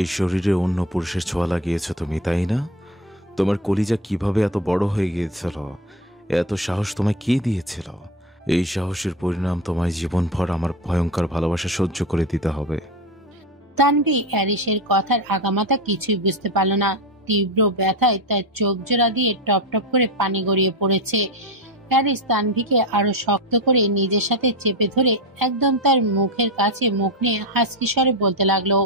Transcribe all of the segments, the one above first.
এই শরীরে অন্য পুরুষের ছোঁয়া লাগিয়েছ তুমি, তাই না? তোমার কলিজা কিভাবে এত বড় হয়ে গিয়েছিল? এত সাহস তোমায় কে দিয়েছিল? এই সাহসের পরিণাম তোমায় জীবনভর আমার ভয়ঙ্কর ভালোবাসা সহ্য করে দিতে হবে। তানভি অ্যারিসের কথার আগামাথা কিছুই বুঝতে পারল না। তীব্র ব্যথায় তার চোখ জোড়া দিয়ে টপ টপ করে পানি গড়িয়ে পড়েছে। প্যারিস তানভিকে আরো শক্ত করে নিজের সাথে চেপে ধরে একদম তার মুখের কাছে মুখ নিয়ে হাসকি স্বরে বলতে লাগলো,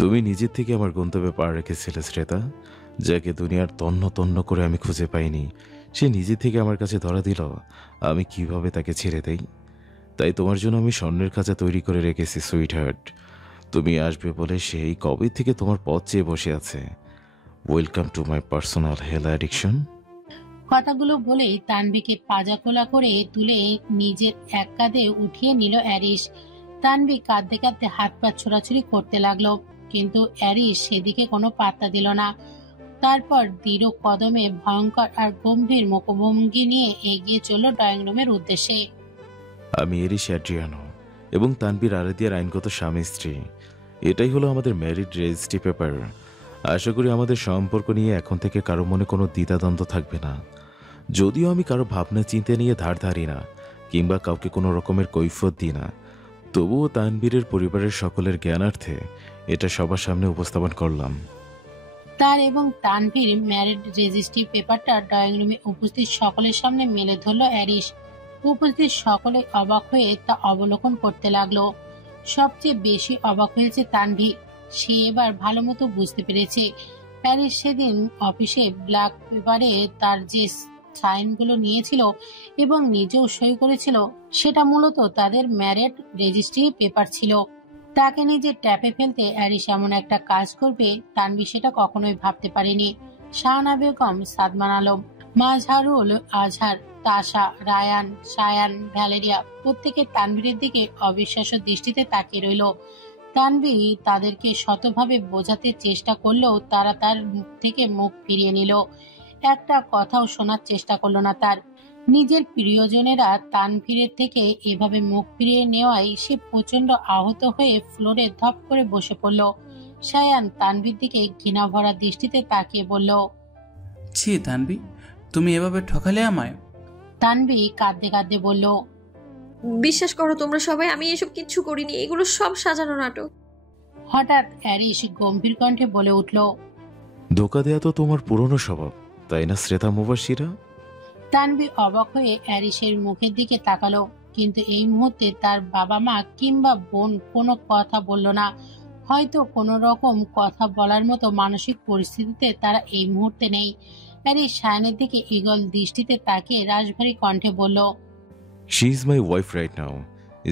তুমি নিজের থেকে আমার গন্তব্যে পা রেখেছিলে শ্রেতা, যাকে দুনিয়ার তন্ন তন্ন করে আমি খুঁজে পাইনি। সে নিজে থেকে আমার কাছে ধরা দিল। আমি কিভাবে তাকে ছেড়ে দেই? তাই তোমার জন্য আমি স্বর্ণের খাঁচা তৈরি করে রেখেছি সুইট হার্ট। তুমি আসবে বলে সেই কবে থেকে তোমার পথ চেয়ে বসে আছে। Welcome to my personal hell addiction. কথাগুলো বলেই তানভিকে পাজাকোলা করে তুলে নিজের এক কাঁধে উঠিয়ে নিল অ্যারিস। তানভি কাঁদতে কাঁদতে হাত পা ছোড়াছুড়ি করতে লাগলো, কিন্তু অ্যারিস সেদিকে কোনো পাত্তা দিল না। তারপর দৃঢ় কদমে ভয়ঙ্কর আর গম্ভীর মুখভঙ্গি নিয়ে এগিয়ে চলল ড্রয়িং রুমের উদ্দেশ্যে। আমি এরিস অ্যাড্রিয়ানো এবং তানবীর আরাদিয়ার আইনগত স্বামী স্ত্রী। এটাই হলো আমাদের ম্যারিড রেজিস্ট্রি পেপার। আশা করি আমাদের সম্পর্ক নিয়ে এখন থেকে কারো মনে কোনো দ্বিধাদ্বন্দ্ব থাকবে না। যদিও আমি কারো ভাবনা চিন্তা নিয়ে ধার ধারি না, কিংবা কাউকে কোনো রকমের কৈফিয়ত দিই না, তবুও তানবীরের পরিবারের সকলের জ্ঞানার্থে এটা সবার সামনে উপস্থাপন করলাম। তার এবং তানভীর ম্যারিড রেজিস্ট্রি পেপারটা ড্রয়িং রুমে উপস্থিত সকলের সামনে মেলে ধরল অ্যারিস। উপস্থিত সকলে অবাক হয়ে তা অবলোকন করতে লাগলো। সবচেয়ে বেশি অবাক হয়েছে তানভি। সে এবার ভালো মতো বুঝতে পেরেছে প্যারিস সেদিন অফিসে ব্ল্যাক পেপারে তার যে সাইনগুলো নিয়েছিল এবং নিজেও সই করেছিল, সেটা মূলত তাদের ম্যারিড রেজিস্ট্রি পেপার ছিল। তাকে নিজের ট্যাপে ফেলতে অ্যারিস এমন একটা কাজ করবে তানভি সেটা কখনোই ভাবতে পারেনি। শাহানা বেগম, সাদমান আলম, মাজহারুল আজহার, তাশা, রায়ান, সায়ান, ভ্যালেরিয়া প্রত্যেকে তানভীরের দিকে অবিশ্বাস্য দৃষ্টিতে তাকিয়ে রইল। তানভী তাদেরকে শতভাবে বোঝাতে চেষ্টা করলেও তারা তার মুখ থেকে মুখ ফিরিয়ে নিল। একটা কথাও শোনার চেষ্টা করলো না তার। নিজের প্রিয়জনেরা তানভীরের থেকে এভাবে মুখ ফিরিয়ে নেওয়ায় সে প্রচন্ড আহত হয়ে ফ্লোরে ধপ করে বসে পড়ল। সায়ান তানভীর দিকে ঘৃণা ভরা দৃষ্টিতে তাকিয়ে বলল, ছি তানবি, তুমি এভাবে ঠকালে আমায়। তানভী কাঁদতে কাঁদতে বলল, বিশ্বাস করো তোমরা সবাই, আমি এসব কিচ্ছু করিনি, এগুলো সব সাজানো নাটক। হঠাৎ অ্যারিস গম্ভীর কণ্ঠে বলে উঠল, ধোকা দেয়া তো তোমার পুরনো স্বভাব, তাই না শ্রেতা মুবাশিরা? তানভী অবাক হয়ে অ্যারিসের মুখের দিকে তাকালো, কিন্তু এই মুহূর্তে তার বাবা মা কিংবা বোন কোনো কথা বলল না। হয়তো কোনো রকম কথা বলার মতো মানসিক পরিস্থিতিতে তারা এই মুহূর্তে নেই। অ্যারিস সায়নের দিকে ঈগল দৃষ্টিতে তাকিয়ে রাশভারী কণ্ঠে বলল, She is my wife right now.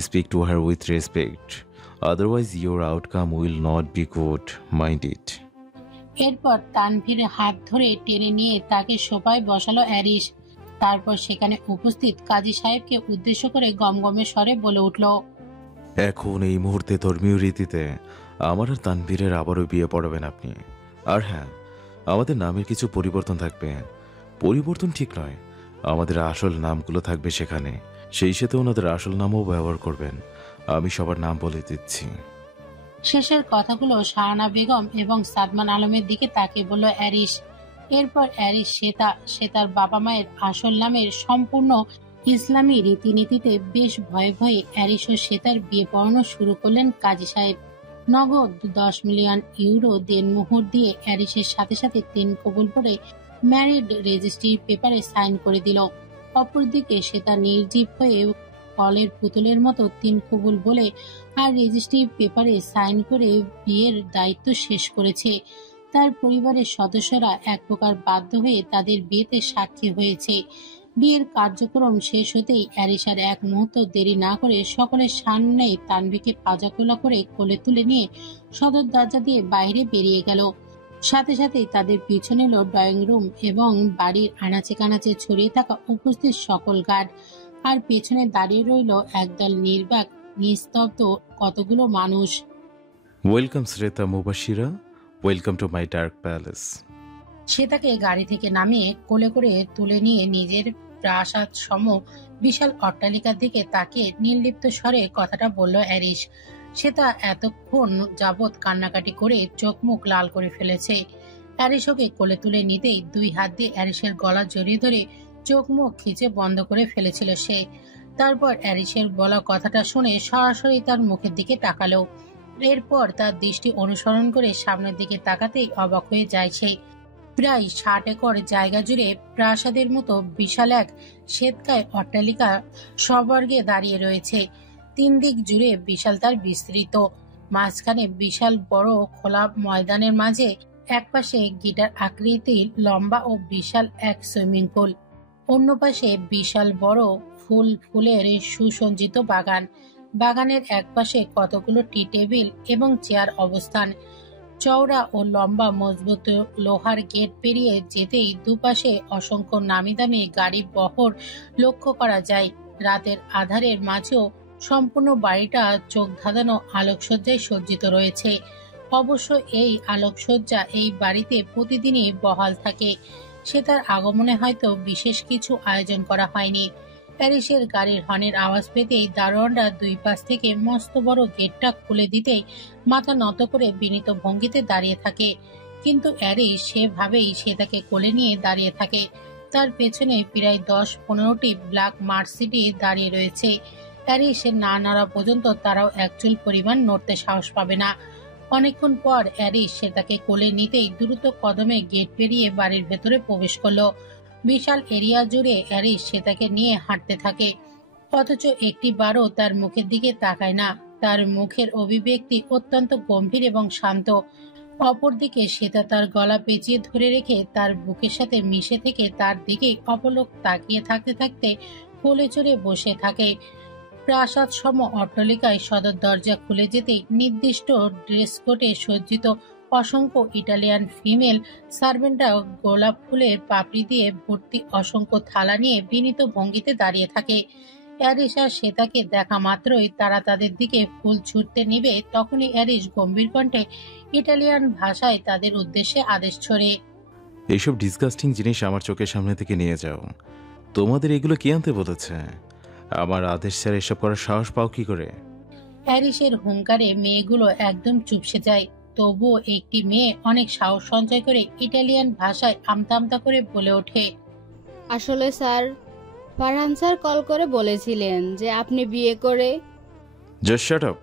Speak to her with respect. Otherwise, your outcome will not be good. Mind it. এরপর তানভীর হাত ধরে টেনে নিয়ে তাকে সোফায় বসালো অ্যারিস। তারপর সেখানে উপস্থিত কাজী সাহেবকে উদ্দেশ্য করে গমগমে স্বরে বলে উঠল, এখন এই মুহূর্তে ধর্মীয় রীতিতে আমার আর তানভীরের আবারও বিয়ে পড়াবেন আপনি। আর হ্যাঁ, আমাদের নামের কিছু পরিবর্তন থাকবে। পরিবর্তন ঠিক নয়, আমাদের আসল নামগুলো থাকবে সেখানে। সেই সাথে ওনাদের আসল নামও ব্যবহার করবেন। আমি সবার নাম বলে দিচ্ছি। শেষের কথাগুলো শাহানা বেগম এবং সাদমান আলমের দিকে তাকিয়ে বলল অ্যারিস। এরপর অ্যারিস সে তার বাবা মায়ের আসল নামের সম্পূর্ণ ইসলামী রীতিনীতিতে বেশ ভয়ে ভয়ে অ্যারিস ও শ্বেতার বিয়ে পড়ানো শুরু করলেন কাজী সাহেব। নগদ 10 মিলিয়ন ইউরো দেনমোহর দিয়ে অ্যারিসের সাথে সাথে 3 কবুল করে ম্যারিড রেজিস্ট্রি পেপারে সাইন করে দিল। অপরদিকে শ্বেতা নির্জীব হয়ে কলের পুতুলের মতো 3 কবুল বলে আর রেজিস্ট্রি পেপারে সাইন করে বিয়ের দায়িত্ব শেষ করেছে। তার পরিবারের সদস্যরা এক প্রকার বাধ্য হয়ে তাদের বিয়েতে সাক্ষী হয়েছে। বিয়ের কার্যক্রম শেষ হতেই অ্যারিসার এক মুহূর্ত দেরি না করে সকলের সামনেই তানভীকে পাজাকোলা করে কোলে তুলে নিয়ে সদর দরজা দিয়ে বাইরে বেরিয়ে গেল। সাথে সাথেই তাদের পিছনে এলো ড্রয়িং রুম এবং বাড়ির আনাচে কানাচে ছড়িয়ে থাকা উপস্থিত সকল গার্ড। আর পেছনে দাঁড়িয়ে রইল একদল নির্বাক নিস্তব্ধ কতগুলো মানুষ। ওয়েলকাম শ্রেতা Mubashira, welcome to my dark palace. সে তাকে গাড়ি থেকে নামিয়ে কোলে করে তুলে নিয়ে নিজের প্রাসাদ সম বিশাল অট্টালিকার দিকে তাকিয়ে নির্লিপ্ত স্বরে কথাটা বলল অ্যারিস। শ্বেতা এতক্ষণ যাবৎ কান্নাকাটি করে চোখ মুখ লাল করে ফেলেছে। অ্যারিস ওকে কোলে তুলে নিতেই 2 হাত দিয়ে অ্যারিসের গলা জড়িয়ে ধরে চোখ মুখ খিচে বন্ধ করে ফেলেছিল সে। তারপর অ্যারিসের বলা কথাটা শুনে সরাসরি তার মুখের দিকে তাকালো। এরপর তার দৃষ্টি অনুসরণ করে সামনের দিকে তাকাতেই অবাক হয়ে যায় সে। প্রায় 60 একর জায়গা জুড়ে প্রাসাদের মতো বিশাল এক শ্বেতকায় অট্টালিকা সবর্গে দাঁড়িয়ে রয়েছে। 3 দিক জুড়ে বিশাল তার বিস্তৃত, মাঝখানে বিশাল বড় খোলা ময়দানের মাঝে একপাশে গিটার আকৃতির লম্বা ও বিশাল এক সুইমিং পুল, অন্য পাশে বিশাল বড় ফুলের সুসজ্জিত বাগান। বাগানের একপাশে কতগুলো টি টেবিল এবং চেয়ার অবস্থান। চওড়া ও লম্বা মজবুত লোহার গেট পেরিয়ে যেতেই দুপাশে অসংখ্য নামি দামি গাড়ি বহর লক্ষ্য করা যায়। রাতের আধারের মাঝেও সম্পূর্ণ বাড়িটা চোখ ধাঁধানো আলোকসজ্জায় সজ্জিত রয়েছে। অবশ্য এই আলোকসজ্জা এই বাড়িতে প্রতিদিনই বহাল থাকে। সে তার আগমনে হয়তো বিশেষ কিছু আয়োজন করা হয়নি। প্যারিসের গাড়ির হর্নের আওয়াজ পেতেই দারোয়ানরা 2 পাশ থেকে মস্ত বড় গেটটা খুলে দিতেই মাথা নত করে বিনীত ভঙ্গিতে দাঁড়িয়ে থাকে। কিন্তু অ্যারিস সেভাবেই সে তাকে কোলে নিয়ে দাঁড়িয়ে থাকে। তার পেছনে প্রায় 10-15টি ব্ল্যাক মার্সিডিজ দাঁড়িয়ে রয়েছে। অ্যারিস না নাড়া পর্যন্ত তারাও একচুল পরিমাণ নড়তে সাহস পাবে না। অনেকক্ষণ পর অ্যারিস সে তাকে কোলে নিতেই দ্রুত কদমে গেট পেরিয়ে বাড়ির ভেতরে প্রবেশ করলো। বিশাল এরিয়া জুড়ে অ্যারিস সে তাকে নিয়ে হাঁটতে থাকে, অথচ একটি বারও তার মুখের দিকে তাকায় না। তার মুখের অভিব্যক্তি অত্যন্ত গম্ভীর এবং শান্ত। অপরদিকে শ্বেতা তার গলা পেঁচিয়ে ধরে রেখে তার বুকের সাথে মিশে থেকে তার দিকে অপলক তাকিয়ে থাকতে থাকতে কোলে চড়ে বসে থাকে। প্রাসাদ সম অট্টালিকায় সদর দরজা খুলে যেতেই নির্দিষ্ট ড্রেস কোডে সজ্জিত অসংখ্য ইটালিয়ান ফিমেল সার্ভেন্টরা গোলাপ ফুলের পাপড়ি দিয়ে ভর্তি অসংখ্য থালা নিয়ে বিনীত ভঙ্গিতে দাঁড়িয়ে থাকে। অ্যারিস আর শ্বেতাকে দেখা মাত্রই তারা তাদের দিকে ফুল ছুটতে নিবে, তখনই অ্যারিস গম্ভীর কণ্ঠে ইটালিয়ান ভাষায় তাদের উদ্দেশ্যে আদেশ ছড়ে। এইসব ডিসগাস্টিং জিনিস আমার চোখের সামনে থেকে নিয়ে যাও। তোমাদের এগুলো কে আনতে বলেছে? আমার আদেশ ছাড়া এসব করার সাহস পাও কি করে? প্যারিসের হুঙ্কারে মেয়েগুলো একদম চুপসে যায়। তবুও একটি মেয়ে অনেক সাহস সঞ্চয় করে ইটালিয়ান ভাষায় আমতা আমতা করে বলে ওঠে, আসলে স্যার, ফারহান স্যার কল করে বলেছিলেন যে আপনি বিয়ে করে। Just shut up.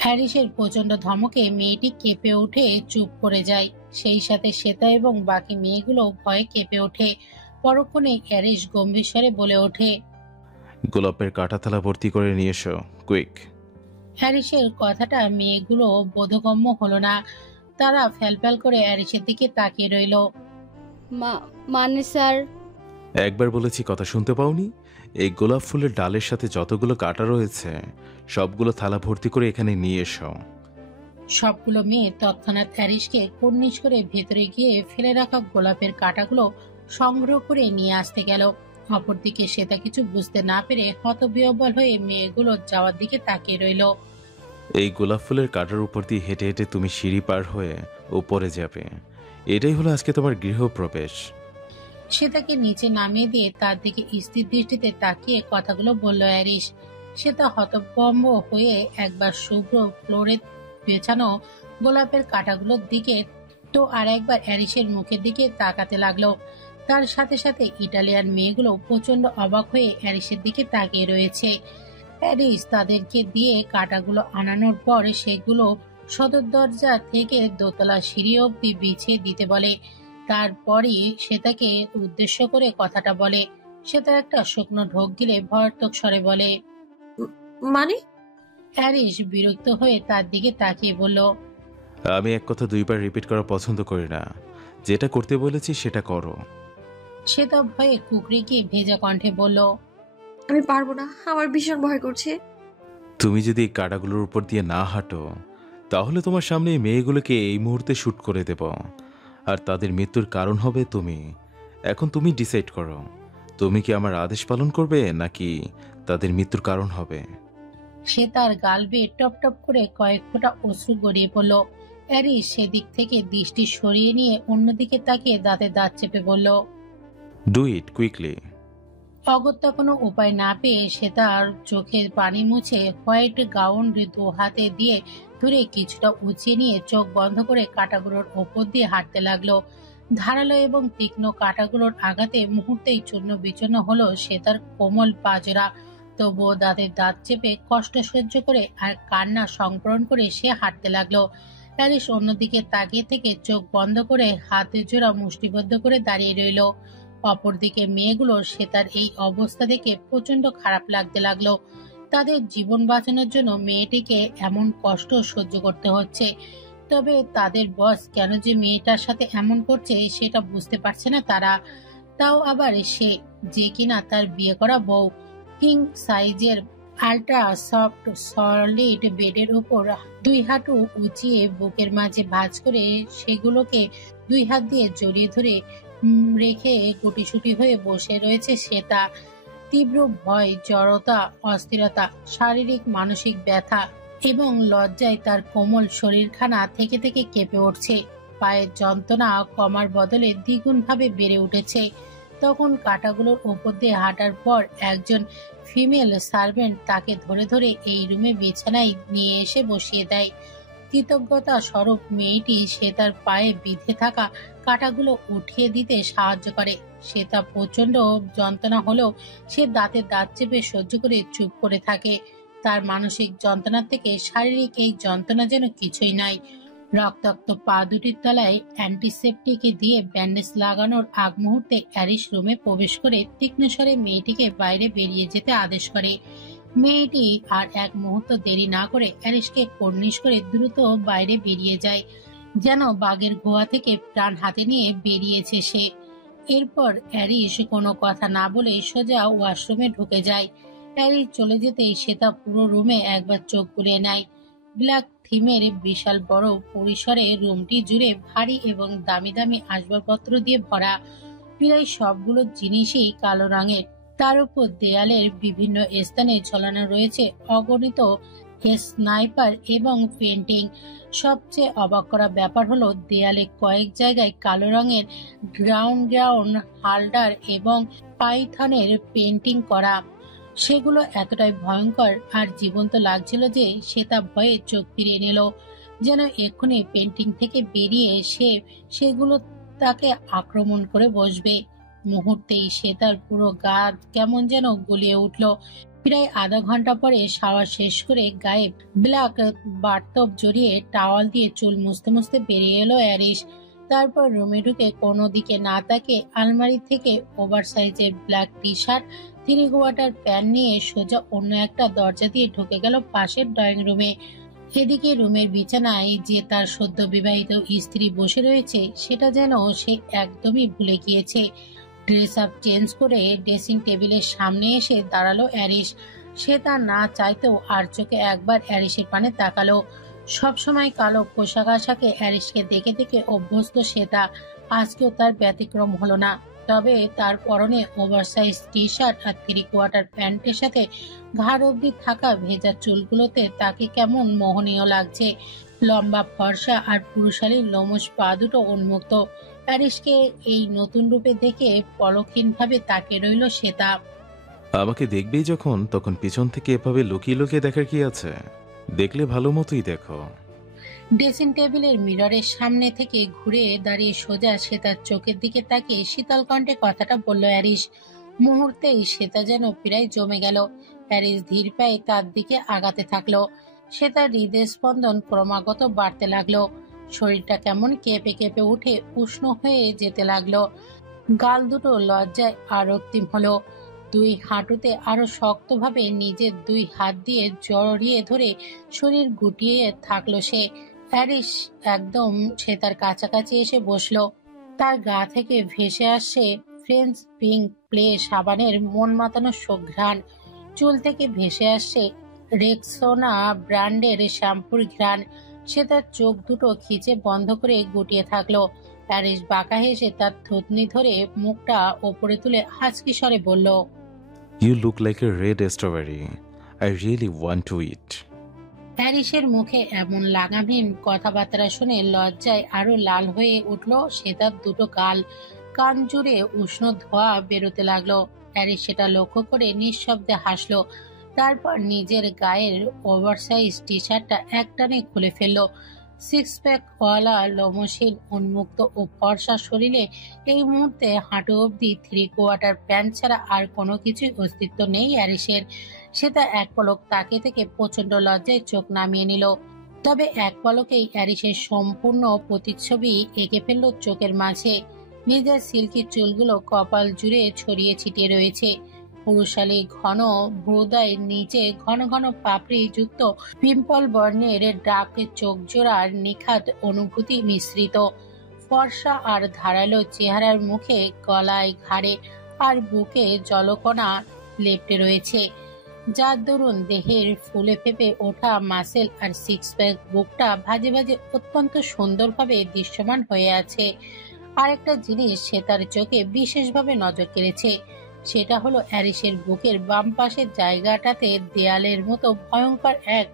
প্যারিসের প্রচন্ড ধমকে মেয়েটি কেঁপে উঠে চুপ করে যায়। সেই সাথে শ্বেতা এবং বাকি মেয়েগুলো ভয়ে কেঁপে ওঠে। পরক্ষণে প্যারিস গম্ভীর স্বরে বলে ওঠে, গোলাপের কাঁটা থালা ভর্তি করে নিয়ে এসো, কুইক। হ্যারিসের কথাটা মেয়েগুলো বোধগম্য হলো না। তারা ফ্যালফ্যাল করে হ্যারিসের দিকে তাকিয়ে রইল। মানে স্যার? একবার বলেছি কথা শুনতে পাওনি? এই গোলাপ ফুলের ডালের সাথে যতগুলো কাঁটা রয়েছে সবগুলো থালা ভর্তি করে এখানে নিয়ে এসো। সবগুলো মেয়ে তৎক্ষণাৎ হ্যারিসকে কুর্নিশ করে ভেতরে গিয়ে ফেলে রাখা গোলাপের কাঁটাগুলো সংগ্রহ করে নিয়ে আসতে গেল। অপরদিকে শ্বেতা কিছু বুঝতে না পেরে হতবিহ্বল হয়ে মেয়েগুলো যাওয়ার দিকে তাকিয়ে রইল। এই গোলাপ ফুলের কাঁটার উপর দিয়ে হেঁটে হেঁটে তুমি সিঁড়ি পার হয়ে উপরে যাবে। এটাই হলো আজকে তোমার গৃহপ্রবেশ। শ্বেতাকে নিচে নামিয়ে দিয়ে তার দিকে স্থির দৃষ্টিতে তাকিয়ে কথাগুলো বলল হ্যারিস। শ্বেতা হতভম্ব হয়ে একবার শুভ্র ফ্লোরে বেছানো গোলাপের কাঁটাগুলোর দিকে তো আর একবার হ্যারিসের মুখের দিকে তাকাতে লাগলো। তার সাথে সাথে ইটালিয়ান মেয়েগুলো প্রচন্ড অবাক হয়ে হ্যারিসের দিকে তাকিয়ে রয়েছে। হ্যারিস তাদেরকে দিয়ে কাঁটাগুলো আনানোর পর সেগুলো সদর দরজা থেকে দোতলা সিঁড়ি অবধি বিছিয়ে দিতে বলে। তারপরই শ্বেতাকে উদ্দেশ্য করে কথাটা বলে। শ্বেতা একটা শুকনো ঢোক গিলে ভয়ার্থক স্বরে বলে, মানে? হ্যারিস বিরক্ত হয়ে তার দিকে তাকিয়ে বলল, আমি এক কথা 2 বার রিপিট করা পছন্দ করি না। যেটা করতে বলেছি সেটা করো। শ্বেতা ভয়ে কুকড়ে গিয়ে ভেজা কণ্ঠে বলল, আমি পারবো না, আমার ভীষণ ভয় করছে। তুমি যদি এই কাঁটাগুলোর উপর দিয়ে না হাঁটো তাহলে তোমার সামনে এই মেয়েগুলোকে এই মুহূর্তে শ্যুট করে দেব, আর তাদের মৃত্যুর কারণ হবে তুমি। এখন তুমি ডিসাইড করো, তুমি কি আমার আদেশ পালন করবে নাকি তাদের মৃত্যুর কারণ হবে। সে তার গাল বেয়ে টপ টপ করে কয়েক ফোঁটা অশ্রু গড়িয়ে পড়ল। হ্যারিস সেদিক থেকে দৃষ্টি সরিয়ে নিয়ে অন্যদিকে তাকিয়ে দাঁতে দাঁত চেপে বলল, ডু ইট কুইকলি। অগত্যা কোনো উপায় না পেয়ে সে তার চোখের পানি মুছে হোয়াইট গাউন দু হাতে দিয়ে ধরে কিছুটা উঁচিয়ে নিয়ে চোখ বন্ধ করে কাঁটাগুলোর ওপর দিয়ে হাঁটতে লাগলো। ধারালো এবং তীক্ষ্ণ কাঁটাগুলোর আঘাতে মুহূর্তেই চূর্ণ বিচূর্ণ হলো সে তার কোমল পাজরা। তবুও দাঁতের দাঁত চেপে কষ্ট সহ্য করে আর কান্না সংবরণ করে সে হাঁটতে লাগলো। প্যারিস অন্যদিকে তাকিয়ে থেকে চোখ বন্ধ করে হাতের জোড়া মুষ্টিবদ্ধ করে দাঁড়িয়ে রইল। অপরদিকে মেয়েগুলো সে তার এই অবস্থা দেখে প্রচন্ড খারাপ লাগতে লাগলো। তাদের জীবন বাঁচানোর জন্য মেয়েটিকে এমন কষ্ট সহ্য করতে হচ্ছে, তবে তাদের বস কেন যে মেয়েটার সাথে এমন করছে সেটা বুঝতে পারছে না তারা। তাও আবার সে, যে কিনা তার বিয়ে করা বউ। কিং সাইজের আল্ট্রা সফট সলিড বেডের উপর দুই হাঁটু উঁচিয়ে বুকের মাঝে ভাঁজ করে সেগুলোকে দুই হাত দিয়ে জড়িয়ে ধরে রেখে গুটিসুটি হয়ে বসে রয়েছে শ্বেতা। তীব্র ভয়, জড়তা, অস্থিরতা, শারীরিক মানসিক ব্যথা এবং লজ্জায় তার কোমল শরীরখানা থেকে থেকে কেঁপে উঠছে। পায়ের যন্ত্রণা কমার বদলে দ্বিগুণ ভাবে বেড়ে উঠেছে। তখন কাঁটাগুলোর উপর দিয়ে হাঁটার পর একজন ফিমেল সার্ভেন্ট তাকে ধরে ধরে এই রুমে বিছানায় নিয়ে এসে বসিয়ে দেয়। কৃতজ্ঞতা স্বরূপ মেয়েটি সে তার পায়ে বিঁধে থাকা কাঁটাগুলো উঠিয়ে দিতে সাহায্য করে। সে তা প্রচন্ড যন্ত্রণা হলেও সে দাঁতে দাঁত চেপে সহ্য করে চুপ করে থাকে। তার মানসিক যন্ত্রণা থেকে শারীরিক এই যন্ত্রণা যেন কিছুই নাই। রক্তাক্ত পা দুটির তলায় অ্যান্টিসেপটিক দিয়ে ব্যান্ডেজ লাগানোর আগ মুহূর্তে অ্যারিস রুমে প্রবেশ করে তীক্ষ্ণ স্বরে মেয়েটিকে বাইরে বেরিয়ে যেতে আদেশ করে। মেয়েটি আর এক মুহূর্ত দেরি না করে অ্যারিসকে কর্নিশ করে দ্রুত বাইরে বেরিয়ে যায়, যেন বাঘের গুহা থেকে প্রাণ হাতে নিয়ে বেরিয়েছে সে। এরপর অ্যারিস কোনো কথা না বলে সোজা ওয়াশরুমে ঢুকে যায়। অ্যারিস চলে যেতেই সে তা পুরো রুমে একবার চোখ বুলিয়ে নেয়। ব্ল্যাক থিমের বিশাল বড় পরিসরে রুমটি জুড়ে ভারী এবং দামি দামি আসবাবপত্র দিয়ে ভরা। প্রায় সবগুলো জিনিসই কালো রঙের। তার উপর দেয়ালের বিভিন্ন স্থানে ঝোলানো রয়েছে অগণিত স্নাইপার এবং পেন্টিং। সবচেয়ে অবাক করা ব্যাপার হলো দেয়ালে কয়েক জায়গায় কালো রঙের গ্রাউন্ড হাল্ডার এবং পাইথনের পেন্টিং করা। সেগুলো এতটাই ভয়ঙ্কর আর জীবন্ত লাগছিল যে সে তা ভয়ে চোখ ফিরিয়ে নিল, যেন এক্ষুনি পেন্টিং থেকে বেরিয়ে সেগুলো তাকে আক্রমণ করে বসবে। মুহূর্তেই সে তার পুরো গা কেমন যেন গলিয়ে উঠল। প্রায় আধা ঘন্টা পরে শাওয়ার শেষ করে গায়ে ব্ল্যাক বাথটব জড়িয়ে টাওয়াল দিয়ে চুল মুছতে মুছতে বেরিয়ে এলো অ্যারিস। তারপর রুমে ঢুকে কোনো দিকে না তাকে আলমারি থেকে ওভার সাইজের black T shirt, 3 quarter pant নিয়ে সোজা অন্য একটা দরজা দিয়ে ঢুকে গেল পাশের ড্রয়িং রুমে। এদিকে রুমের বিছানায় যে তার সদ্য বিবাহিত স্ত্রী বসে রয়েছে সেটা যেন সে একদমই ভুলে গিয়েছে। ড্রেস আপ চেঞ্জ করে ড্রেসিং টেবিলের সামনে এসে দাঁড়ালো অ্যারিস। সে তা না চাইতেও আর চোখে একবার অ্যারিসের পানে তাকালো। সবসময় কালো পোশাক আশাকে অ্যারিসকে দেখে দেখে অভ্যস্ত সে তা আজকেও তার ব্যতিক্রম হলো না। তবে তার পরনে ওভারসাইজ টি শার্ট আর 3 কোয়ার্টার প্যান্টের সাথে ঘাড় অবধি থাকা ভেজা চুলগুলোতে তাকে কেমন মোহনীয় লাগছে। লম্বা ফর্সা আর পুরুষালী লোমশ পা দুটো উন্মুক্ত। প্যারিসকে এই নতুন রূপে দেখে পলকহীনভাবে তাকিয়ে রইল শ্বেতা। আমাকে দেখবেই যখন, তখন পিছন থেকে এভাবে লুকিয়ে লুকিয়ে দেখার কি আছে? দেখলে ভালো মতোই দেখো। ড্রেসিং টেবিলের মিররের সামনে থেকে ঘুরে দাঁড়িয়ে সোজা শ্বেতার চোখের দিকে তাকিয়ে শীতল কণ্ঠে কথাটা বলল অ্যারিস। মুহূর্তেই শ্বেতা যেন প্রায় জমে গেল। অ্যারিস ধীর পায়ে তার দিকে আগাতে থাকলো। শ্বেতার হৃদয় স্পন্দন ক্রমাগত বাড়তে লাগলো। শরীরটা কেমন কেঁপে কেঁপে উঠে উষ্ণ হয়ে যেতে লাগলো। গাল দুটো লজ্জায় আরক্তিম হলো। 2 হাঁটুতে আরো শক্তভাবে নিজের 2 হাত দিয়ে জড়িয়ে ধরে শরীর গুটিয়ে থাকলো সে। হ্যারিস একদম সে তার কাছাকাছি এসে বসলো। তার গা থেকে ভেসে আসছে ফ্রেঞ্চ পিঙ্ক প্লে সাবানের মন মাতানো সুঘ্রাণ। চুল থেকে ভেসে আসছে রেক্সোনা ব্র্যান্ডের শ্যাম্পুর ঘ্রাণ। সে তার চোখ দুটো খিচে বন্ধ করে গুটিয়ে থাকলো। হ্যারিস বাঁকা হেসে তার থুতনি ধরে মুখটা ওপরে তুলে হাসকি স্বরে বলল, You look like a red strawberry. I really want to eat. হ্যারিসের মুখে এমন লাগামহীন কথাবার্তা শুনে লজ্জায় আরো লাল হয়ে উঠল সে তার দুটো গাল। কান জুড়ে উষ্ণ ধোঁয়া বেরোতে লাগলো। অ্যারিস সেটা লক্ষ্য করে নিঃশব্দে হাসলো। তারপর নিজের গায়ের ওভারসাইজ টি শার্টটা একটানে খুলে ফেললো। সিক্স প্যাক ওয়ালা লোমশীল উন্মুক্ত ও ফর্সা শরীরে এই মুহূর্তে হাঁটু অবধি 3/4 প্যান্ট ছাড়া আর কোনো কিছুই অস্তিত্ব নেই অ্যারিসের। সেটা এক পলক তাকে থেকে প্রচন্ড লজ্জায় চোখ নামিয়ে নিল। তবে এক পলকেই অ্যারিসের সম্পূর্ণ প্রতিচ্ছবি এঁকে ফেলল চোখের মাঝে। নিজের সিল্কি চুলগুলো কপাল জুড়ে ছড়িয়ে ছিটিয়ে রয়েছে। পুরুষালী ঘন ভ্রুদয় নিচে ঘন ঘন পাপড়ি যুক্ত পিম্পল বর্ণের ডাক চোখ জোড়ার নিখাত অনুভূতি মিশ্রিত। ফর্সা আর ধারালো চেহারার মুখে, গলায়, ঘাড়ে আর বুকে জলকণা লেপ্টে রয়েছে, যার দরুন দেহের ফুলে ফেপে ওঠা মাসেল আর সিক্স প্যাক বুকটা ভাজে ভাজে অত্যন্ত সুন্দরভাবে দৃশ্যমান হয়ে আছে। আরেকটা জিনিস সে তার চোখে বিশেষভাবে নজর কেড়েছে, সেটা হলো অ্যারিসের বুকের বাম পাশের জায়গাটাতে দেয়ালের মতো ভয়ঙ্কর এক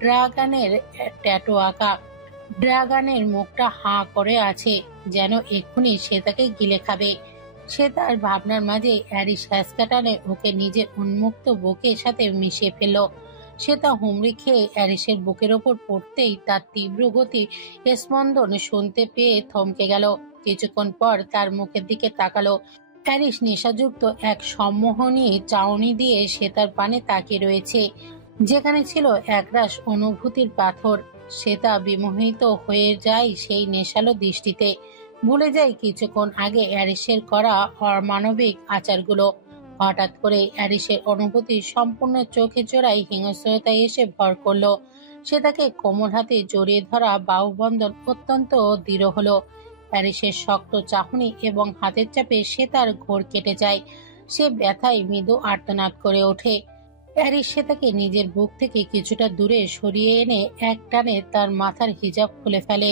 ড্রাগনের ট্যাটু আঁকা। ড্রাগনের মুখটা হাঁ করে আছে, যেন এক্ষুনি সে তাকে গিলে খাবে। সে তার ভাবনার মাঝে অ্যারিস হ্যাঁচকা টানে ওকে নিজের উন্মুক্ত বুকের সাথে মিশিয়ে ফেলল। সে তা হুমড়ি খেয়ে অ্যারিসের বুকের ওপর পড়তেই তার তীব্র গতি স্পন্দন শুনতে পেয়ে থমকে গেল। কিছুক্ষণ পর তার মুখের দিকে তাকালো। অ্যারিস নেশাযুক্ত এক সম্মোহনী চাউনি দিয়ে সে তার পানে তাকিয়ে রয়েছে, যেখানে ছিল একরাশ অনুভূতির পাথর। সে তা বিমোহিত হয়ে যায় সেই নেশালো দৃষ্টিতে, ভুলে যায় কিছুক্ষণ আগে অ্যারিসের করা অমানবিক আচারগুলো। হঠাৎ করে অ্যারিসের অনুভূতি সম্পূর্ণ চোখে জোড়ায় হিংস্রতায় এসে ভর করলো। সে তাকে কোমল হাতে জড়িয়ে ধরা বাহুবন্ধন অত্যন্ত দৃঢ় হলো। অ্যারিসের শক্ত চাহনি এবং হাতের চাপে সে তার ঘোর কেটে যায়। সে ব্যথায় মৃদু আর্তনাদ করে ওঠে। অ্যারিস সে তাকে নিজের বুক থেকে কিছুটা দূরে সরিয়ে এনে এক টানে তার মাথার হিজাব খুলে ফেলে।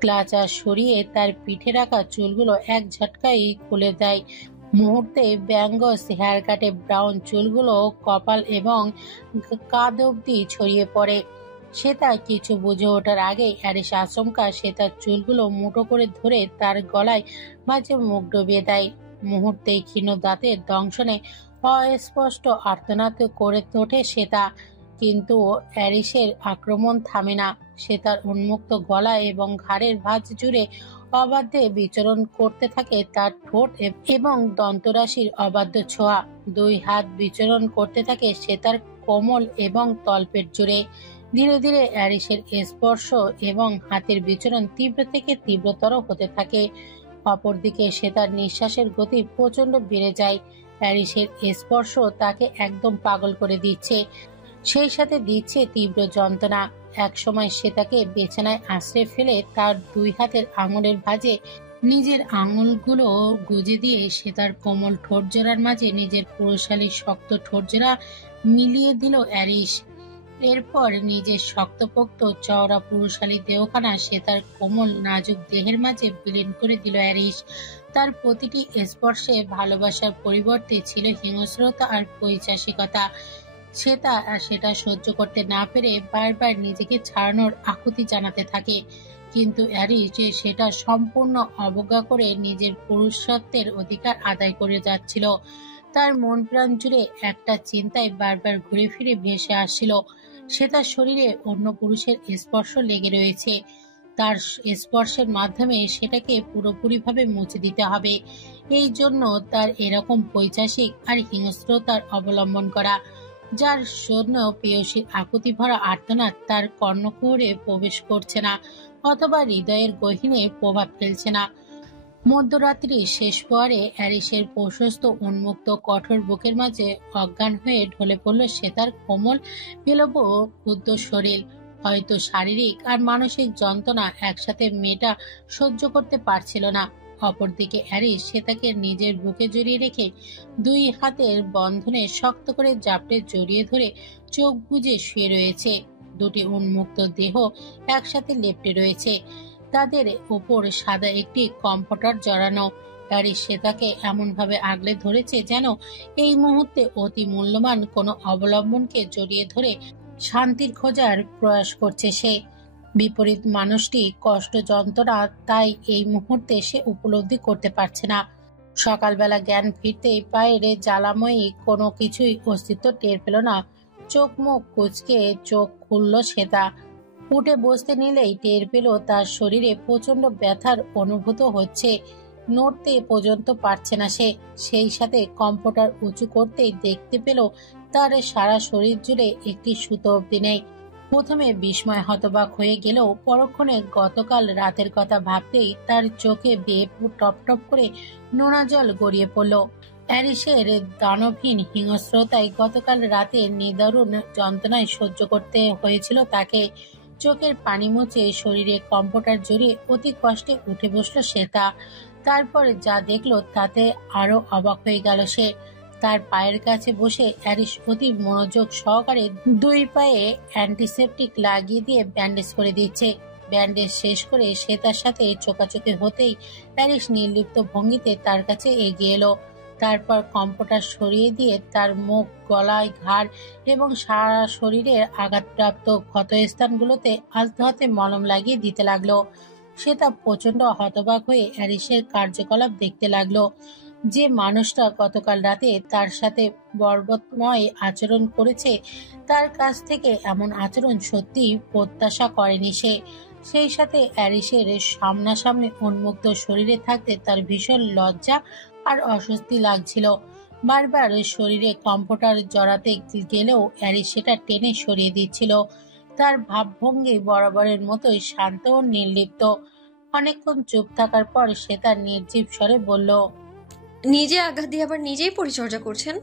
ক্লাচা সরিয়ে তার পিঠে রাখা চুলগুলো এক ঝটকায় খুলে দেয়। মুহূর্তে ব্যাঙ্গস হেয়ার কাটে ব্রাউন চুলগুলো কপাল এবং কাঁধ অব্দি ছড়িয়ে পড়ে। সে তার কিছু বুঝে ওঠার আগেই অ্যারিস আচমকা সে তার চুলগুলো মুঠো করে ধরে তার গলায় মাঝে মুখ ডুবিয়ে দেয়। মুহূর্তেই ক্ষীণ দাঁতের দংশনে অস্পষ্ট আর্তনাদ করে ওঠে সে তা, কিন্তু অ্যারিসের আক্রমণ থামে না। সে তার উন্মুক্ত গলা এবং ঘাড়ের ভাঁজ জুড়ে অবাধ্যে বিচরণ করতে থাকে তার ঠোঁট এবং দন্তরাশির অবাধ্য ছোঁয়া। দুই হাত বিচরণ করতে থাকে সে তার কোমল এবং তলপেট জুড়ে। ধীরে ধীরে অ্যারিসের স্পর্শ এবং হাতের বিচরণ তীব্র থেকে তীব্রতর হতে থাকে। অপরদিকে সে তার নিঃশ্বাসের গতি প্রচন্ড বেড়ে যায়। অ্যারিসের স্পর্শ তাকে একদম পাগল করে দিচ্ছে, সেই সাথে দিচ্ছে তীব্র যন্ত্রণা। একসময় সে তাকে বিছানায় আশ্রে ফেলে তার দুই হাতের আঙুলের ভাঁজে নিজের আঙুলগুলো গুজে দিয়ে সে তার কোমল ঠোঁটজোড়ার মাঝে নিজের পুরুষালী শক্ত ঠোঁটজোড়া মিলিয়ে দিল অ্যারিস। এরপর নিজের শক্তপোক্ত চওড়া পুরুষালী দেহখানা সে তার কোমল নাজুক দেহের মাঝে বিলীন করে দিল অ্যারিস। তার প্রতিটি স্পর্শে ভালোবাসার পরিবর্তে ছিল হিংস্রতা আর পৈশাসিকতা। সেটা সহ্য করতে না পেরে বারবার নিজেকে ছাড়ানোর আকুতি জানাতে থাকে, কিন্তু অ্যারিস সেটা সম্পূর্ণ অবজ্ঞা করে নিজের পুরুষত্বের অধিকার আদায় করে যাচ্ছিল। তার মন প্রাণ জুড়ে একটা চিন্তায় বারবার ঘুরে ফিরে ভেসে আসছিল, সে তার শরীরে অন্য পুরুষের স্পর্শ লেগে রয়েছে। তার স্পর্শের মাধ্যমে সেটাকে পুরোপুরিভাবে মুছে দিতে হবে। এই জন্য তার এরকম পৈশাসিক আর হিংস্রতার অবলম্বন করা, যার জন্য প্রেয়সীর আকুতি ভরা আর্তনাদ তার কর্ণকুহরে প্রবেশ করছে না অথবা হৃদয়ের গহীনে প্রভাব ফেলছে না। মধ্যরাত্রির শেষ পরে অ্যারিসের প্রশস্ত উন্মুক্ত কঠোর বুকের মাঝে অজ্ঞান হয়ে ঢলে পড়ল সে তার কোমল পেলব ক্ষুদ্র শরীর। হয়তো শারীরিক আর মানসিক যন্ত্রণা একসাথে মেয়েটা সহ্য করতে পারছিল না। অপরদিকে অ্যারিস সে তাকে নিজের বুকে জড়িয়ে রেখে দুই হাতের বন্ধনে শক্ত করে জাপটে জড়িয়ে ধরে চোখ বুজে শুয়ে রয়েছে। দুটি উন্মুক্ত দেহ একসাথে লেপ্টে রয়েছে, তাদের উপর সাদা একটি কমফোর্টার জড়ানো। অ্যারিস সে তাকে এমনভাবে আগলে ধরেছে যেন এই মুহূর্তে অতি মূল্যবান কোনো অবলম্বনকে জড়িয়ে ধরে শান্তির খোঁজার প্রয়াস করছে সে। বিপরীত মানুষটি কষ্ট যন্ত্রণা তাই এই মুহূর্তে সে উপলব্ধি করতে পারছে না। সকালবেলা জ্ঞান ফিরতেই পায়ের জ্বালাময়ী কোনো কিছুই অস্তিত্ব টের পেল না। চোখ মুখ কুঁচকে চোখ খুলল শ্বেতা। উঠে বসতে নিলেই টের পেল তার শরীরে প্রচন্ড ব্যথার অনুভূত হচ্ছে। নড়তে পর্যন্ত পারছে না সে। সেই সাথে কম্পোটার উঁচু করতেই দেখতে পেল তার সারা শরীর জুড়ে একটি সুতো অবধি নেই। প্রথমে বিস্ময় হতবাক হয়ে গেলেও পরক্ষণে গতকাল রাতের কথা ভাবতেই তার চোখে বেয়ে টপ টপ করে নোনা জল গড়িয়ে পড়ল। অ্যারিসের দানবহীন হিংস্রতায় গতকাল রাতে নিদারুণ যন্ত্রণায় সহ্য করতে হয়েছিল তাকে। চোখের পানি মুছে শরীরে কম্পোটার জড়িয়ে অতি কষ্টে উঠে বসলো শ্বেতা। তারপর যা দেখলো তাতে আরো অবাক হয়ে গেল সে। তার পায়ের কাছে বসে অ্যারিস অতি মনোযোগ সহকারে দুই পায়ে অ্যান্টিসেপটিক লাগিয়ে দিয়ে ব্যান্ডেজ করে দিচ্ছে। ব্যান্ডেজ শেষ করে শ্বেতার সাথে চোকাচোকি হতেই অ্যারিস নির্লিপ্ত ভঙ্গিতে তার কাছে এগিয়ে এলো। তারপর কম্পোটার সরিয়ে দিয়ে তার মুখ, গলায়, ঘাড় এবং সারা শরীরের আঘাতপ্রাপ্ত ক্ষতস্থানগুলোতে আলতো হাতে মলম লাগিয়ে দিতে লাগলো। শ্বেতা প্রচন্ড হতবাক হয়ে অ্যারিসের কার্যকলাপ দেখতে লাগলো। যে মানুষটা গতকাল রাতে তার সাথে বর্বরময় আচরণ করেছে, তার কাছ থেকে এমন আচরণ সত্যি প্রত্যাশা করেনি সে। সেই সাথে অ্যারিসের সামনাসামনি উন্মুক্ত শরীরে থাকতে তার ভীষণ লজ্জা আর অস্বস্তি লাগছিল। বারবার শরীরে কম্পোটার জড়াতে গেলেও অ্যারিস সেটা টেনে সরিয়ে দিচ্ছিল। তার ভাবভঙ্গি বরাবরের মতোই শান্ত ও নির্লিপ্ত। অনেকক্ষণ চুপ থাকার পর সে তার নির্জীব স্বরে বলল, নিজে আঘাত দিয়ে আবার নিজেই পরিচর্যা করছেন?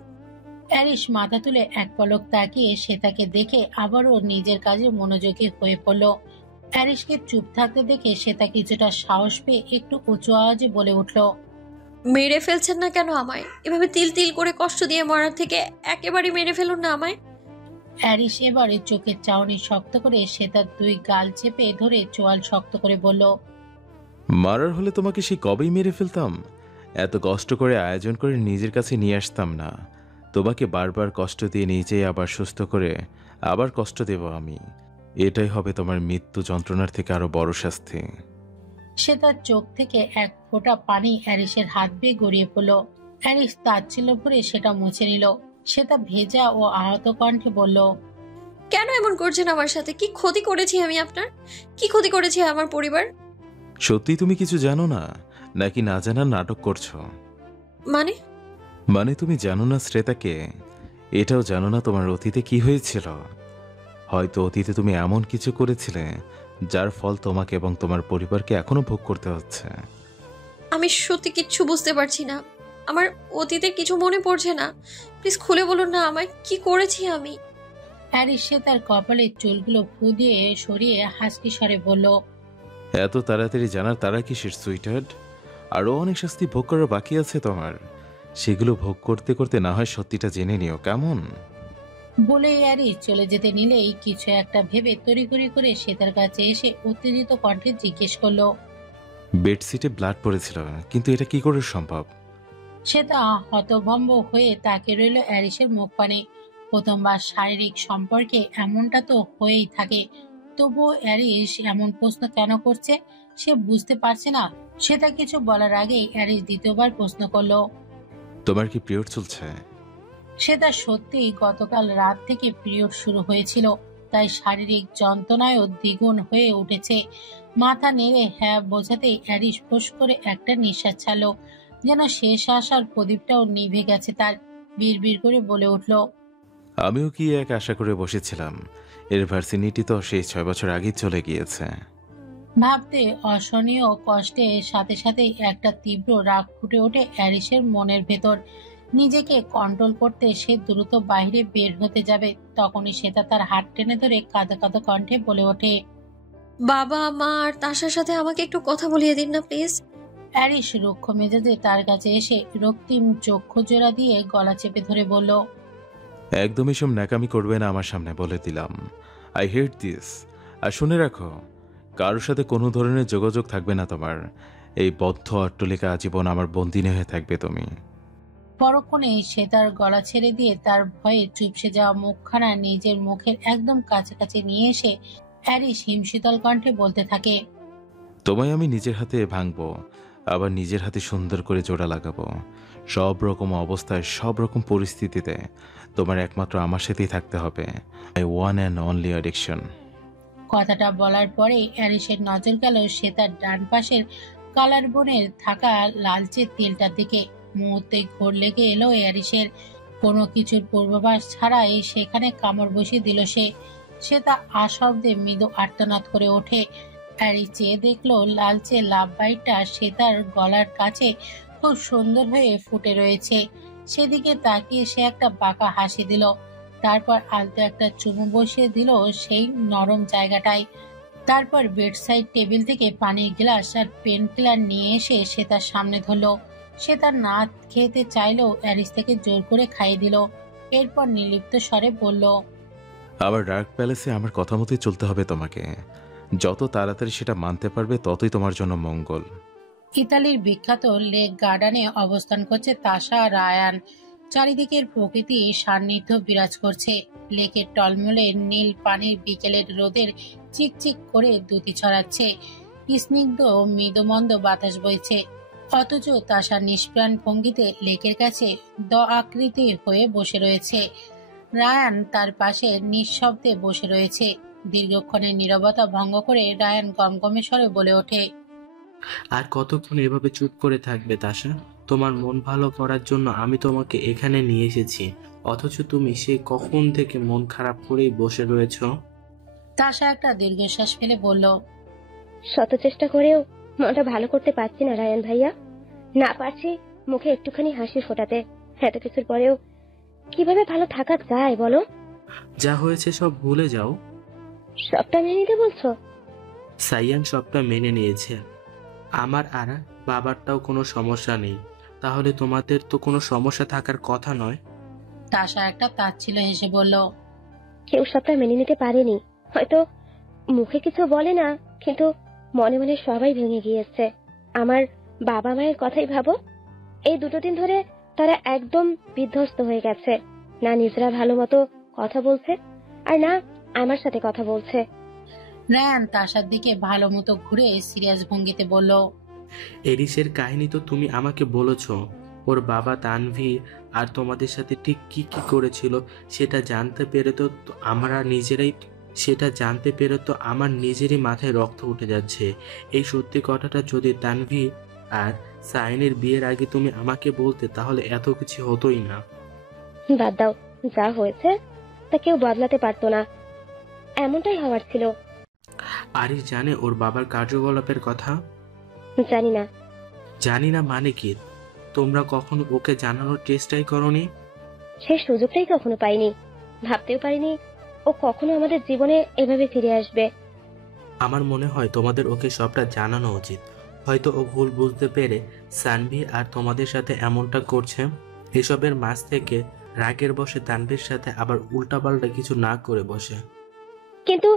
অ্যারিস মাথা তুলে এক পলক তাকিয়ে শ্বেতাকে দেখে আবারও নিজের কাজে মনোযোগী হয়ে পড়ল। অ্যারিসকে চুপ থাকতে দেখে শ্বেতা কিছুটা সাহস পেয়ে একটু উঁচু আওয়াজে বলে উঠল, মেরে ফেলছেন না কেন আমায়? এভাবে তিল তিল করে কষ্ট দিয়ে মরার থেকে একেবারে মেরে ফেলুন না আমায়। অ্যারিস এবারে চোখের চাউনি শক্ত করে শ্বেতার দুই গাল চেপে ধরে চোয়াল শক্ত করে বলল, মারার হলে তোমাকে সেই কবেই মেরে ফেলতাম। এত কষ্ট করে আয়োজন করে নিজের কাছে নিয়ে আসতাম না। তোমাকে বারবার কষ্ট দিয়ে নিজেই আবার সুস্থ করে আবার কষ্ট দেব আমি। এটাই হবে তোমার মৃত্যু যন্ত্রণার থেকে আরো বড় শাস্তি। শ্বেতার চোখ থেকে এক ফোঁটা পানি অ্যারিসের হাত বেয়ে গড়িয়ে পড়ল। অ্যারিস তাচ্ছিল্য করে সেটা মুছে নিল। শ্বেতা ভেজা ও আহত কণ্ঠে বলল, কেন এমন করছেন আমার সাথে? কি ক্ষতি করেছি আমি আপনার? কি ক্ষতি করেছি আমার পরিবার? সত্যি তুমি কিছু জানো না, নাকি না জানার নাটক করছো? মানে তুমি জানো না শ্রেতাকে? এটাও জানো না তোমার অতীতে কি হয়েছিল? হয়তো অতীতে তুমি এমন কিছু করেছিলে যার ফল তোমাকে এবং তোমার পরিবারকে এখনো ভোগ করতে হচ্ছে। আমি সত্যি কিচ্ছু বুঝতে পারছি না। আমার অতীতের কিছু মনে পড়ছে না। প্লিজ খুলে বলুন না আমায়, কি করেছি আমি? অ্যারিস সে তার কপালের চুলগুলো ফু দিয়ে সরিয়ে হাসকি স্বরে বলল, এত তাড়াতাড়ি জানার তারা কিসের সুইটার্ট? আরও অনেক শাস্তি ভোগ করা বাকি আছে তোমার। সেগুলো ভোগ করতে করতে না হয় সত্যিটা জেনে নিও, কেমন? বলে অ্যারিস চলে যেতে নিলেই কিছু একটা ভেবে তড়িঘড়ি করে সে তার কাছে এসে উত্তেজিত কণ্ঠে জিজ্ঞেস করলো, বেডশিটে ব্লাড পড়েছিল, কিন্তু এটা কি করে সম্ভব? সে তা হতভম্ব হয়ে তাকে রইল অ্যারিসের মুখ পানে। প্রথমবার শারীরিক সম্পর্কে এমনটা তো হয়েই থাকে, তবুও অ্যারিস এমন প্রশ্ন কেন করছে সে বুঝতে পারছে না। সে তা কিছু বলার আগেই অ্যারিস দ্বিতীয়বার প্রশ্ন করলো, তোমার কি পিরিয়ড চলছে? সে তা সত্যিই গতকাল রাত থেকে পিরিয়ড শুরু হয়েছিল, তাই শারীরিক যন্ত্রণায়ও দ্বিগুণ হয়ে উঠেছে। মাথা নেড়ে হ্যাঁ বোঝাতেই অ্যারিস ফোঁস করে একটা নিঃশ্বাস ছাড়ল, যেন শেষ আসার প্রদীপটাও নিভে গেছে তার। বিড়বিড় করে বলে উঠল, আমিও কি এক আশা করে বসেছিলাম। এর ভার্সিনিটি তো সেই 6 বছর আগেই চলে গিয়েছে। ভাবতে অসহনীয় কষ্টে সাথে সাথে একটা তীব্র রাগ ফুটে ওঠে অ্যারিসের মনের ভেতর। নিজেকে কন্ট্রোল করতে সে দ্রুত বাইরে বের হতে যাবে, তখনই সেটা তার হাত টেনে ধরে কাঁদো কাঁদো কণ্ঠে বলে ওঠে, বাবা, মা আর তাসার সাথে আমাকে একটু কথা বলিয়ে দিন না প্লিজ। অ্যারিস রুক্ষ মেজাজে তার কাছে এসে রক্তিম চক্ষু জোড়া দিয়ে গলা চেপে ধরে বলল, একদম এসব ন্যাকামি করবে না আমার সামনে, বলে দিলাম। I hate this. আর শুনে রাখো, কারোর সাথে কোনো ধরনের যোগাযোগ থাকবে না তোমার। এই বদ্ধ অট্টলিকা আজীবন আমার বন্দিনী হয়ে থাকবে তুমি। পরক্ষণেই সে তার গলা ছেড়ে দিয়ে তার ভয়ে চুপসে যাওয়া মুখখানা নিজের মুখের একদম কাছাকাছি নিয়ে এসে অ্যারিস হিমশীতল কণ্ঠে বলতে থাকে, তোমায় আমি নিজের হাতে ভাঙবো, আবার নিজের হাতে সুন্দর করে জোড়া লাগাবো। সব রকম অবস্থায়, সব রকম পরিস্থিতিতে তোমার একমাত্র আমার সাথেই থাকতে হবে। মাই ওয়ান অ্যান্ড অনলি অ্যাডিকশন। কথাটা বলার পরে অ্যারিসের নজর গেল সে তার ডান পাশের কালার বোনের থাকা লালচে তেলটার দিকে। মুহূর্তে ঘোর লেগে এলো অ্যারিসের। কোনো কিছুর পূর্বাভাস ছাড়াই সেখানে কামড় বসিয়ে দিল সে। সে তা আশব্দে মৃদু আর্তনাদ করে ওঠে। অ্যারিস চেয়ে দেখলো লালচে লাভ বাইটটা সে তার গলার কাছে খুব সুন্দর হয়ে ফুটে রয়েছে। সেদিকে তাকিয়ে সে একটা বাঁকা হাসি দিল। তারপর আলতো একটা চুমু বসিয়ে দিল সেই নরম জায়গাটায়। তারপর বেডসাইড টেবিল থেকে পানির গ্লাস আর পেন কিলার নিয়ে এসে সে তার সামনে ধরলো। সে তার না খেতে চাইলেও অ্যারিস থেকে জোর করে খাইয়ে দিল। এরপর নির্লিপ্ত স্বরে বলল, আবার ডার্ক প্যালেসে আমার কথা মতোই চলতে হবে তোমাকে। যত তাড়াতাড়ি সেটা মানতে পারবে ততই তোমার জন্য মঙ্গল। ইতালির বিখ্যাত লেক গার্ডেনে অবস্থান করছে তাশা আর রায়ান। চারিদিকের প্রকৃতি সান্নিধ্য বিরাজ করছে। লেকের টলমলে নীল পানির বিকেলের রোদের চিকচিক করে দ্যুতি ছড়াচ্ছে। স্নিগ্ধ মৃদুমন্দ বাতাস বইছে। অথচ তাশা নিষ্প্রাণ ভঙ্গিতে লেকের কাছে আকৃতি হয়ে বসে রয়েছে। রায়ান তার পাশে নিঃশব্দে বসে রয়েছে। দীর্ঘক্ষণের নীরবতা ভঙ্গ করে রায়ান গমগমে স্বরে বলে ওঠে, আর কতক্ষণ এভাবে চুপ করে থাকবে তাশা? তোমার মন ভালো করার জন্য আমি তোমাকে এখানে নিয়ে এসেছি, অথচ তুমি সেই কখন থেকে মন খারাপ করেই বসে রয়েছো। তাশা একটা দীর্ঘশ্বাস ফেলে বলল, শত চেষ্টা করেও মনটা ভালো করতে পারছি না রায়ান ভাইয়া। না পারছি মুখে একটুখানি হাসি ফোটাতে। এত কিছুর পরেও কিভাবে ভালো থাকা যায় বলো? যা হয়েছে সব ভুলে যাও। সবটা মেনে নিতে বলছো? সাইয়ান সবটা মেনে নিয়েছে। আমার আর বাবারটাও কোনো সমস্যা নেই। তাহলে তোমাদের তো কোনো সমস্যা থাকার কথা নয়। তাশা একটা তাচ্ছিল হেসে বলল, কেউ সবটা মেনে নিতে পারেনি। হয়তো মুখে কিছু বলে না, কিন্তু মনে মনে সবাই ভেঙে গিয়েছে। আমার বাবা মায়ের কথাই ভাবো। এই 2 দিন ধরে তারা একদম বিধ্বস্ত হয়ে গেছে। না নিজেরা ভালো মতো কথা বলছে, আর না আমার সাথে কথা বলছে। রায়ান তাশার দিকে ভালো মতো ঘুরে সিরিয়াস ভঙ্গিতে বলল, এরিসের কাহিনী তো তুমি আমাকে বলেছো। ওর বাবা তানভীর আর তোমাদের সাথে ঠিক কি কি করেছিল সেটা জানতে পেরে তো আমার নিজেরই মাথায় রক্ত উঠে যাচ্ছে। এই সত্যি কথাটা যদি তানভীর আর সাইনের বিয়ের আগে তুমি আমাকে বলতে, তাহলে এত কিছু হতোই না। বাদ দাও, যা হয়েছে তা কেউ বদলাতে পারতো না। এমনটাই হওয়ার ছিল। আরিস জানে ওর বাবার কার্যকলাপের কথা? জানি না। জানি না মানে কি? তোমরা কখনো ওকে জানানোর চেষ্টাই করনি? সে সুযোগটাই কখনো পাইনি। ভাবতেও পারিনি ও কখনো আমাদের জীবনে এভাবে ফিরে আসবে। আমার মনে হয় তোমাদের ওকে সবটা জানানো উচিত। হয়তো ও ভুল বুঝতে পেরে সানভি আর তোমাদের সাথে এমনটা করছে। এসবের মাঝ থেকে রাগের বসে তানভীর সাথে আবার উল্টাপাল্টা কিছু না করে বসে। কিন্তু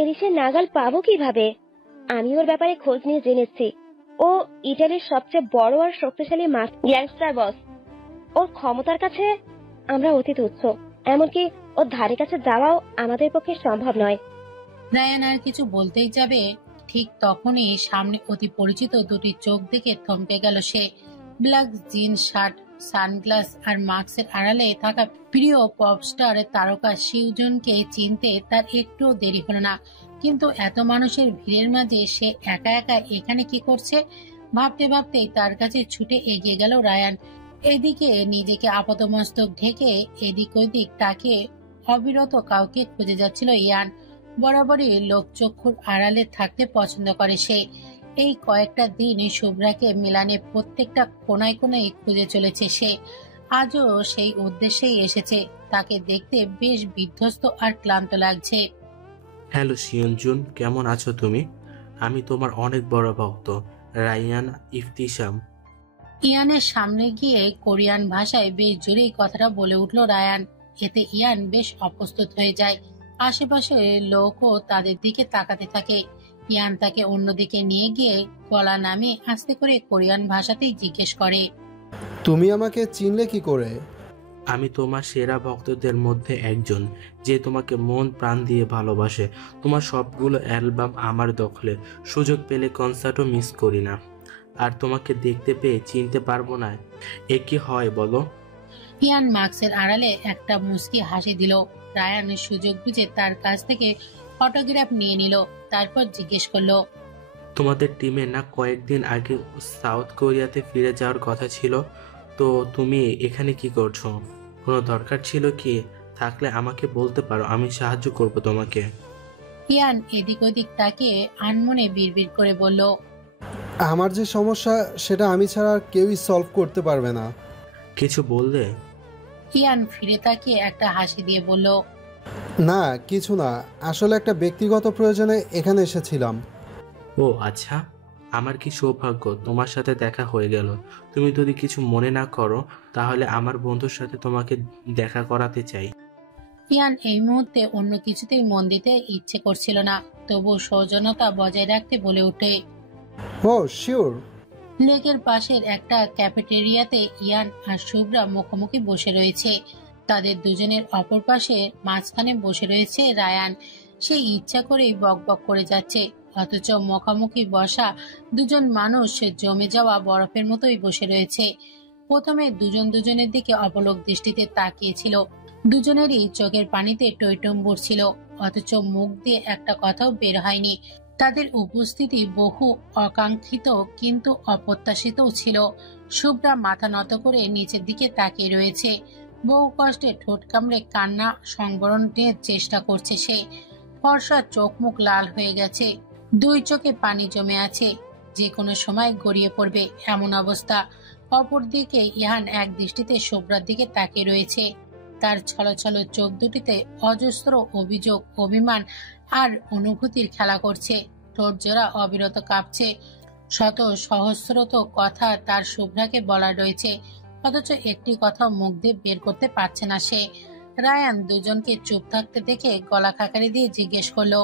এরিসের নাগাল পাবো কিভাবে? আমি ওর ব্যাপারে খোঁজ নিয়ে জেনেছি। ও ইটালির সবচেয়ে বড় আর শক্তিশালী গ্যাংস্টার বস। ওর ক্ষমতার কাছে আমরা অতি তুচ্ছ। এমনকি ওর ধারে কাছে যাওয়াও আমাদের পক্ষে সম্ভব নয়। রায়ান আর কিছু বলতেই যাবে, ঠিক তখনই সামনে অতি পরিচিত 2টি চোখ দেখে থমকে গেল সে। ব্ল্যাক জিন শার্ট, সানগ্লাস আর মাস্কের আড়ালে থাকা প্রিয় পপস্টার তারকা শিউজনকে চিনতে তার একটুও দেরি হলো না। কিন্তু এত মানুষের ভিড়ের মাঝে সে একা একা এখানে কি করছে? ভাবতে ভাবতেই তার কাছে ছুটে এগিয়ে গেল রায়ান। এদিকে নিজেকে আপাতমস্তক ঢেকে এদিক ওদিক তাকিয়ে অবিরত কাউকে খুঁজে যাচ্ছিল ইয়ান। বরাবরই লোকচক্ষুর আড়ালে থাকতে পছন্দ করে সে। এই কয়েকটা দিন শুভ্রাকে মিলানে প্রত্যেকটা কোনায় কোনায় খুঁজে চলেছে সে। আজও সেই উদ্দেশ্যেই এসেছে। তাকে দেখতে বেশ বিধ্বস্ত আর ক্লান্ত লাগছে। হ্যালো শিয়নজুন, কেমন আছো তুমি? আমি তোমার অনেক বড় ভক্ত, রায়ান ইফতিসাম। ইয়ানের সামনে গিয়ে কোরিয়ান ভাষায় বেশ জোরেই কথাটা বলে উঠল রায়ান। এতে ইয়ান বেশ অপ্রস্তুত হয়ে যায়। আশেপাশে লোকও তাদের দিকে তাকাতে থাকে। ইয়ান তাকে অন্যদিকে নিয়ে গিয়ে গলা নামিয়ে আস্তে করে কোরিয়ান ভাষাতেই জিজ্ঞেস করে, তুমি আমাকে চিনলে কি করে? আমি তোমার সেরা ভক্তদের মধ্যে একজন, যে তোমাকে মন প্রাণ দিয়ে ভালোবাসে। তোমার সবগুলো অ্যালবাম আমার দখলে। সুযোগ পেলে কনসার্টও মিস করি না। আর তোমাকে দেখতে পেয়ে চিনতে পারবো না, এ কি হয় বলো? ইয়ান মাস্কের আড়ালে একটা মুচকি হাসি দিল। রায়ান সুযোগ বুঝে তার কাছ থেকে ফটোগ্রাফ নিয়ে নিল, তারপর জিজ্ঞেস করলো, তোমাদের টিমে না কয়েকদিন আগে সাউথ কোরিয়াতে ফিরে যাওয়ার কথা ছিল, তো তুমি এখানে কি করছো? কোনো দরকার ছিল কি? থাকলে আমাকে বলতে পারো, আমি সাহায্য করব তোমাকে। ইয়ান এদিক ওদিক তাকিয়ে আনমনে বিড়বিড় করে বলল, আমার যে সমস্যা সেটা আমি ছাড়া আর কেউই সলভ করতে পারবে না। কিছু বললে? ইয়ান ফিরে তাকিয়ে একটা হাসি দিয়ে বলল, না কিছু না, আসলে একটা ব্যক্তিগত প্রয়োজনে এখানে এসেছিলাম। ও আচ্ছা, আমার কি সৌভাগ্য তোমার সাথে দেখা হয়ে গেল। তুমি যদি কিছু মনে না করো তাহলে আমার বন্ধুর সাথে তোমাকে দেখা করাতে চাই। ইয়ান এই মুহূর্তে অন্য কিছুতেই মন দিতে ইচ্ছে করছিল না, তবু সৌজন্যতা বজায় রাখতে বলে ওঠে। ও শিওর। লেকের পাশের একটা ক্যাফেটেরিয়াতে ইয়ান আর শুভ্রা মুখোমুখি বসে রয়েছে। তাদের দুজনের অপর পাশে মাঝখানে বসে রয়েছে রায়ান। সে ইচ্ছা করেই বকবক করে যাচ্ছে, অথচ মুখোমুখি বসা দুজন মানুষ জমে যাওয়া বরফের মতোই বসে রয়েছে। প্রথমে দুজন দুজনের দিকে অপলক দৃষ্টিতে তাকিয়েছিল। দুজনেরই চোখের পানিতে টইটম্বুর ছিল, অথচ মুখ দিয়ে একটা কথাও বের হয়নি। তাদের উপস্থিতি বহু অকাঙ্ক্ষিত কিন্তু অপ্রত্যাশিতও ছিল। শুভ্রা মাথা নত করে নিচের দিকে তাকিয়ে রয়েছে। বহু কষ্টে ঠোঁট কামড়ে কান্না সংবরণের চেষ্টা করছে সে। ফর্সা চোখ মুখ লাল হয়ে গেছে, দুই চোখে পানি জমে আছে, যে কোনো সময় গড়িয়ে পড়বে এমন অবস্থা। অপরদিকে ইহান এক দৃষ্টিতে শুভ্রার দিকে তাকিয়ে রয়েছে। তার ছলছল চোখ দুটিতে অজস্র অভিযোগ, অভিমান আর অনুভূতির খেলা করছে। ঠোঁট জোড়া অবিরত কাঁপছে। শত সহস্রত কথা তার শুভ্রাকে বলা রয়েছে, অথচ একটি কথা মুখ দিয়ে বের করতে পারছে না সে। রায়ান দুজনকে চুপ থাকতে দেখে গলা খাকারি দিয়ে জিজ্ঞেস করলো,